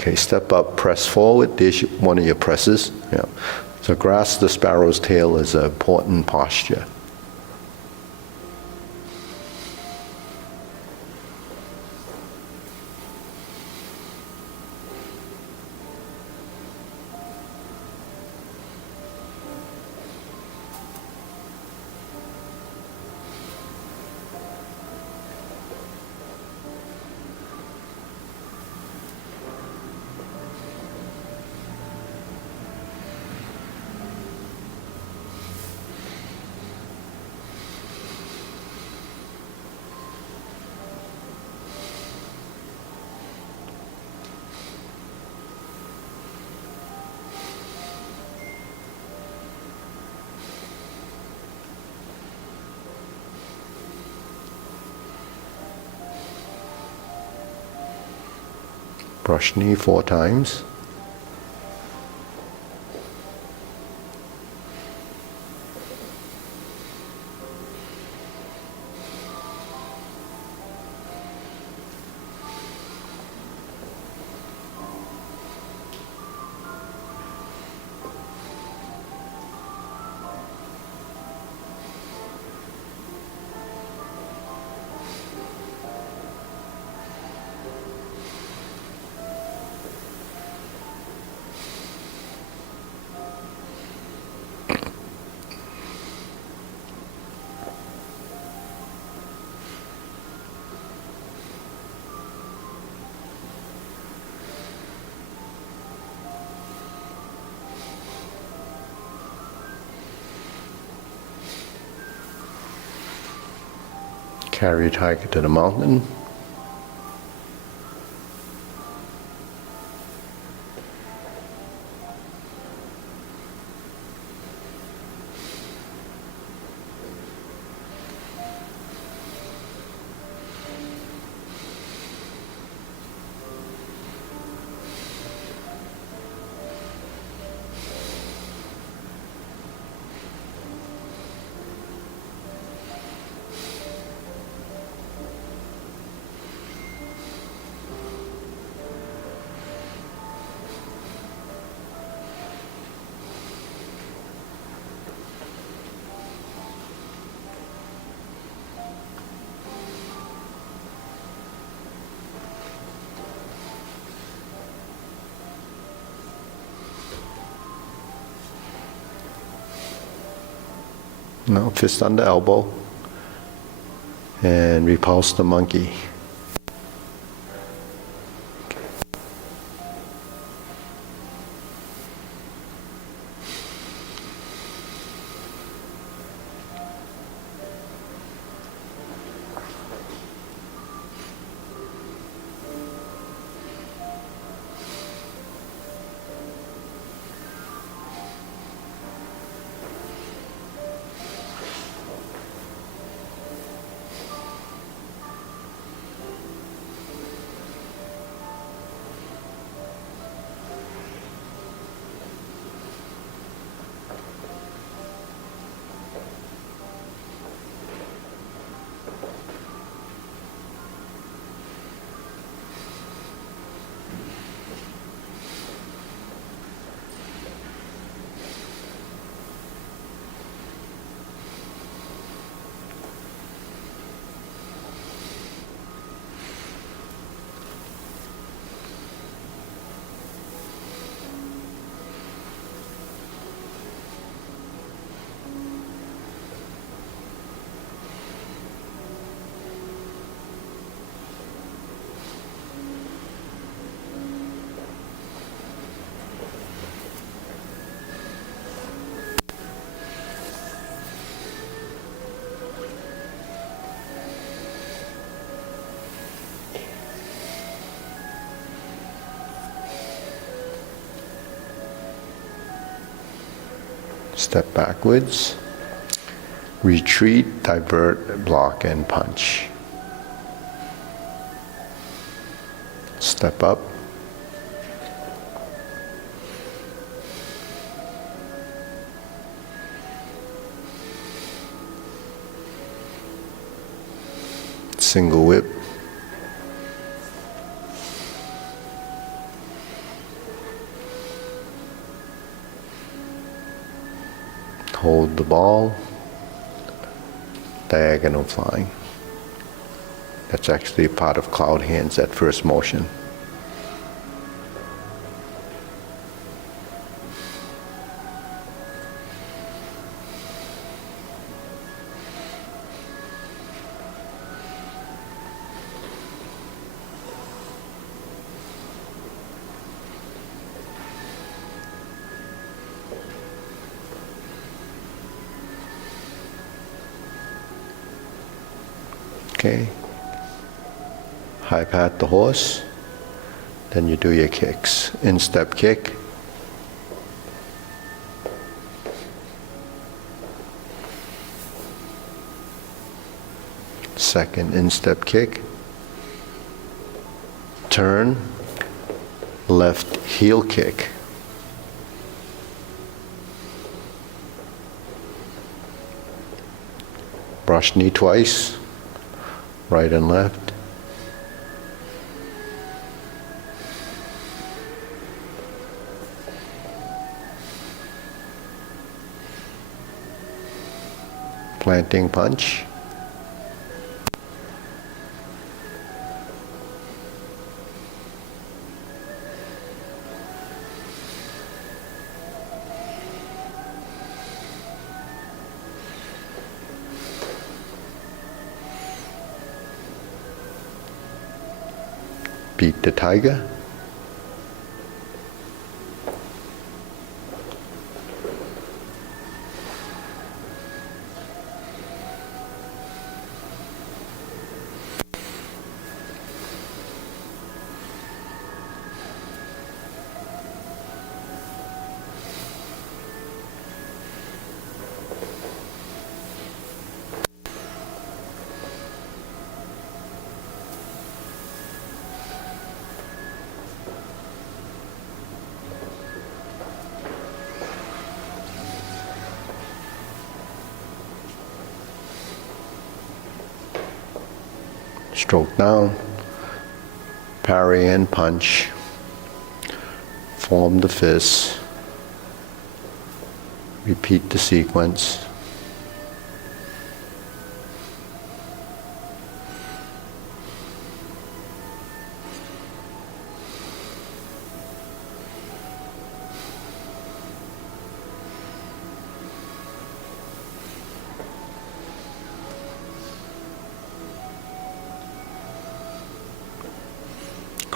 Okay, step up, press forward. There's one of your presses. Yeah. So grasp the sparrow's tail is an important posture. Brush knee 4 times. Carry tiger to the mountain. No, fist under elbow. And repulse the monkey. Step backwards. Retreat, divert, block, and punch. Step up. Single whip. Hold the ball. Diagonal flying. That's actually part of cloud hands, that first motion. Okay. High pat the horse. Then you do your kicks. Instep kick. Second instep kick. Turn. Left heel kick. Brush knee twice. Right and left. Planting punch. Beat the tiger. Stroke down, parry and punch, form the fists, repeat the sequence.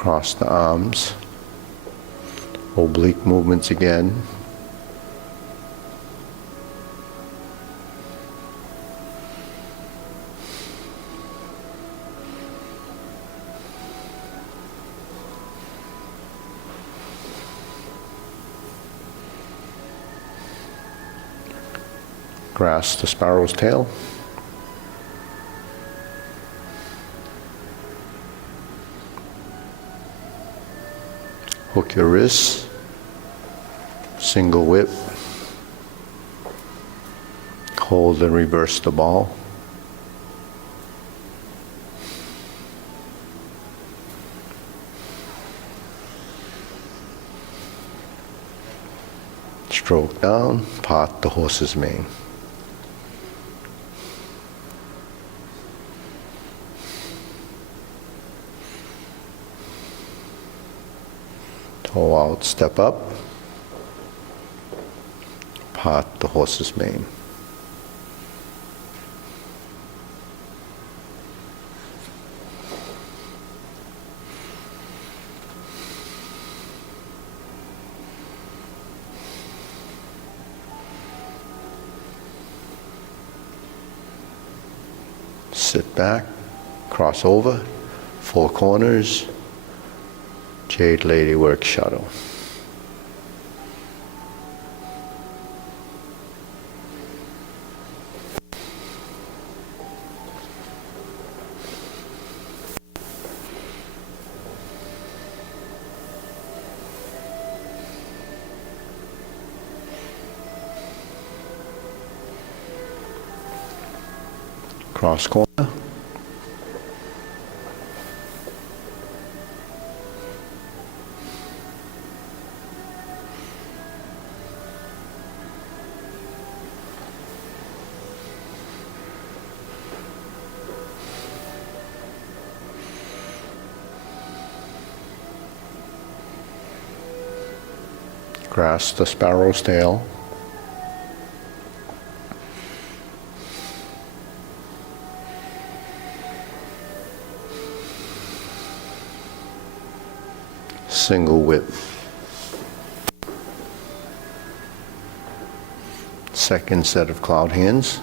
Cross the arms. Oblique movements again. Grasp the sparrow's tail. Hook your wrists. Single whip. Hold and reverse the ball. Stroke down, part the horse's mane. Toe out, step up, part the horse's mane. Sit back, cross over, four corners, Jade Lady work shuttle. Cross corner. Grasp the sparrow's tail. Single whip. Second set of cloud hands.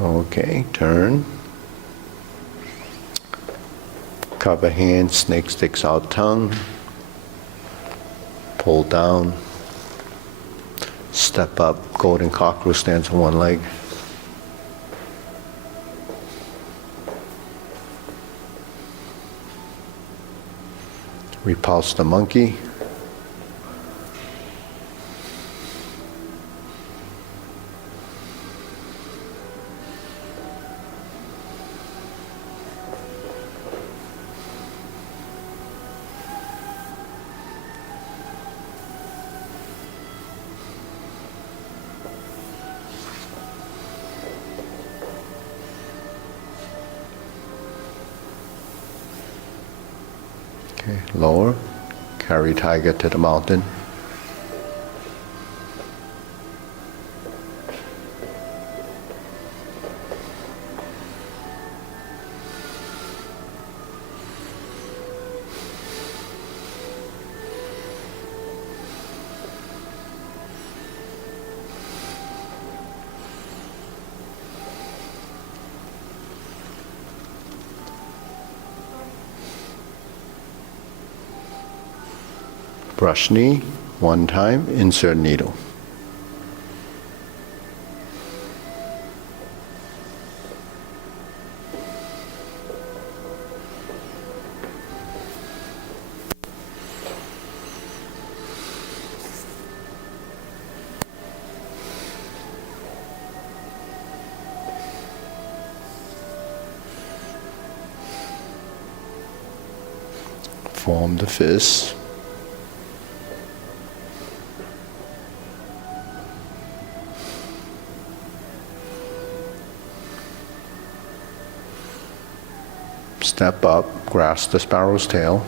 Okay, turn. Cover hand, snake sticks out tongue. Pull down. Step up, golden cockerel stands on one leg. Repulse the monkey. Okay, lower, carry tiger to the mountain. Brush knee, one time, insert needle. Form the fist. Step up, grasp the sparrow's tail.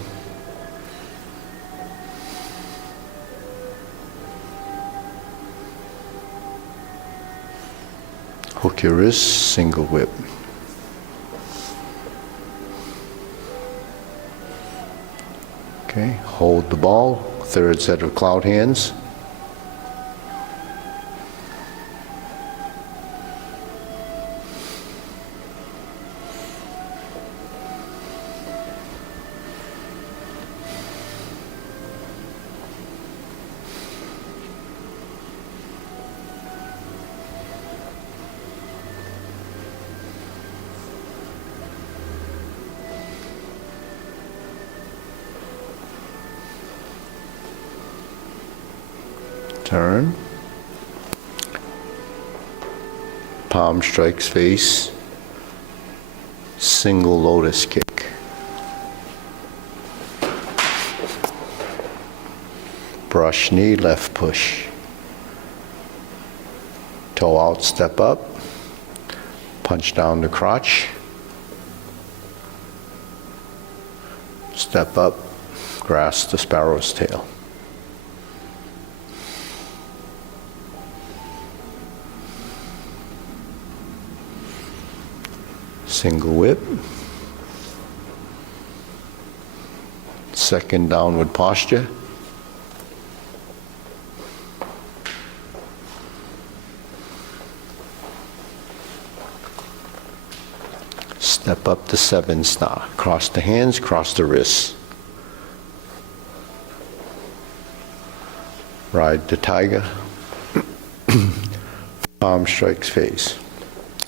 Hook your wrist, single whip. Okay, hold the ball, third set of cloud hands. Turn. Palm strikes face. Single lotus kick. Brush knee, left push. Toe out, step up. Punch down the crotch. Step up, grasp the sparrow's tail. Single whip. Second downward posture. Step up to 7 star. Cross the hands, cross the wrists. Ride the tiger. Palm strikes face.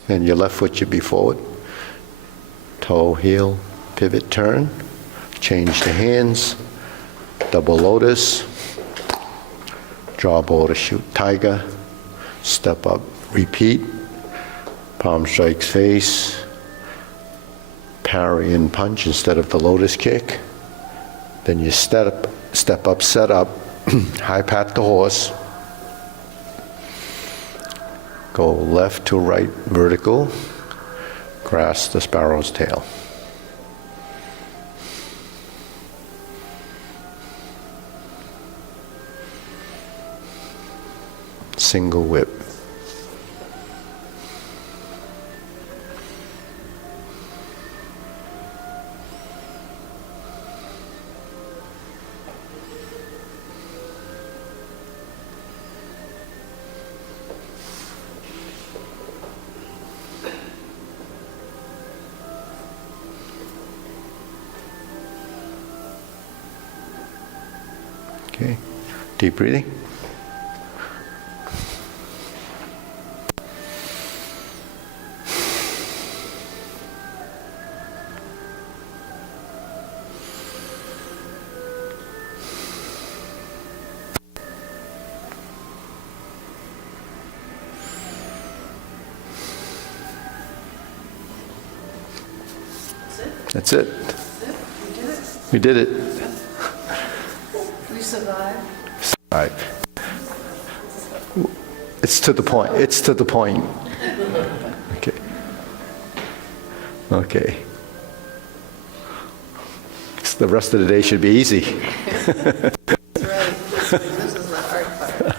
And your left foot should be forward. Toe, heel, pivot, turn. Change the hands. Double lotus. Draw bow to shoot tiger. Step up, repeat. Palm strikes face. Parry and punch instead of the lotus kick. Then you step up, set up. High pat the horse. Go left to right vertical. Grasp the sparrow's tail. Single whip. Okay, deep breathing. That's it. We did it. We survived. All right. It's to the point. It's to the point. Okay. Okay. So the rest of the day should be easy. That's right. This is the hard part.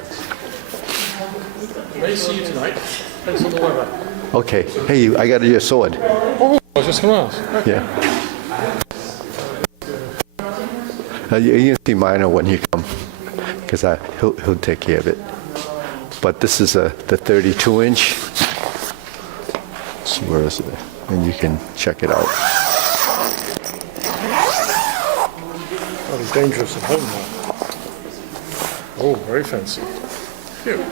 May see you tonight. Thanks for the weather. Okay. Hey, I got your sword. Oh, I was just going to ask. Yeah. You can see mine when you come, because he'll take care of it. But this is the 32-inch. So where is it? And you can check it out. Oh, it's dangerous at home now. Oh, very fancy. Here.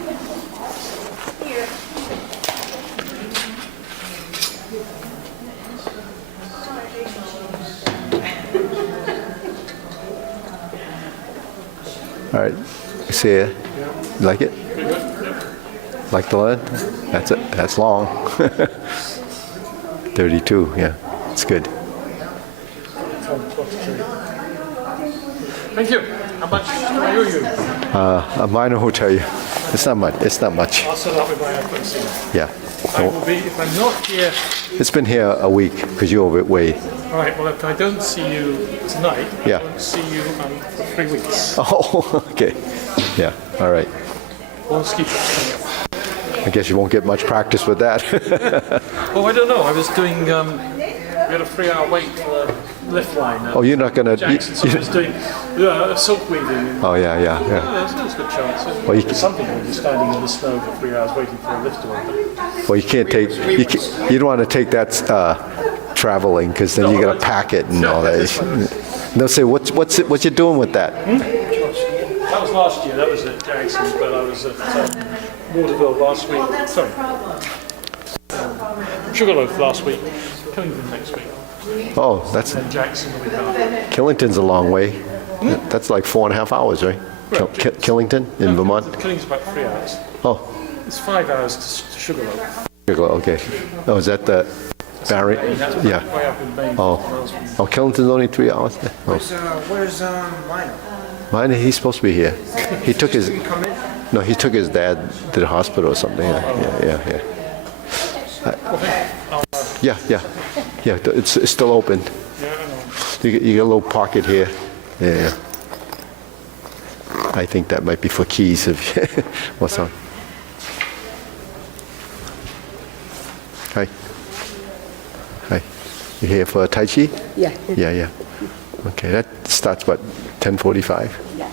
All right, see it? You like it? Like the lead? That's it. That's long. 32, yeah. It's good. Thank you. How much do I owe you? A minor hotel. It's not much. It's not much. I'll set up with my FNC. Yeah. I will be, if I'm not here, It's been here a week because you're away. all right, well, if I don't see you tonight, Yeah. I won't see you for 3 weeks. Oh, okay. Yeah. All right. Well, ski trip's coming up. I guess you won't get much practice with that. Oh, I don't know. I was doing, we had a 3-hour wait for a lift line. Oh, you're not gonna. Jackson, so I was doing silk weaving. Oh yeah, yeah, yeah. There's a good chance. Well, you can- There's something when you're standing in the snow for 3 hours waiting for a lift to open. Well, you can't take. You don't want to take that traveling because then you got to pack it and all that. They'll say, "What you doing with that?" That was last year. That was at Jackson, but I was at Waterville last week. Sorry. Sugarloaf last week. Killington next week. Oh, that's And Jackson the week after. Killington's a long way. That's like 4.5 hours, right? Killington in Vermont. Killington's about 3 hours. Oh, It's 5 hours to Sugarloaf. okay. Oh, is that the Barry? That's Yeah. way up in Maine. Oh, Killington's only 3 hours. Oh. Where's Lionel? Mine, he's supposed to be here. He took his. Come in? No, he took his dad to the hospital or something. Yeah. Yeah. It's still open. Yeah, I know. You get a little pocket here. Yeah. I think that might be for keys. If what's on? Hi. You here for Tai Chi? Yeah. Yeah. Okay, that starts what 10:45. Yeah.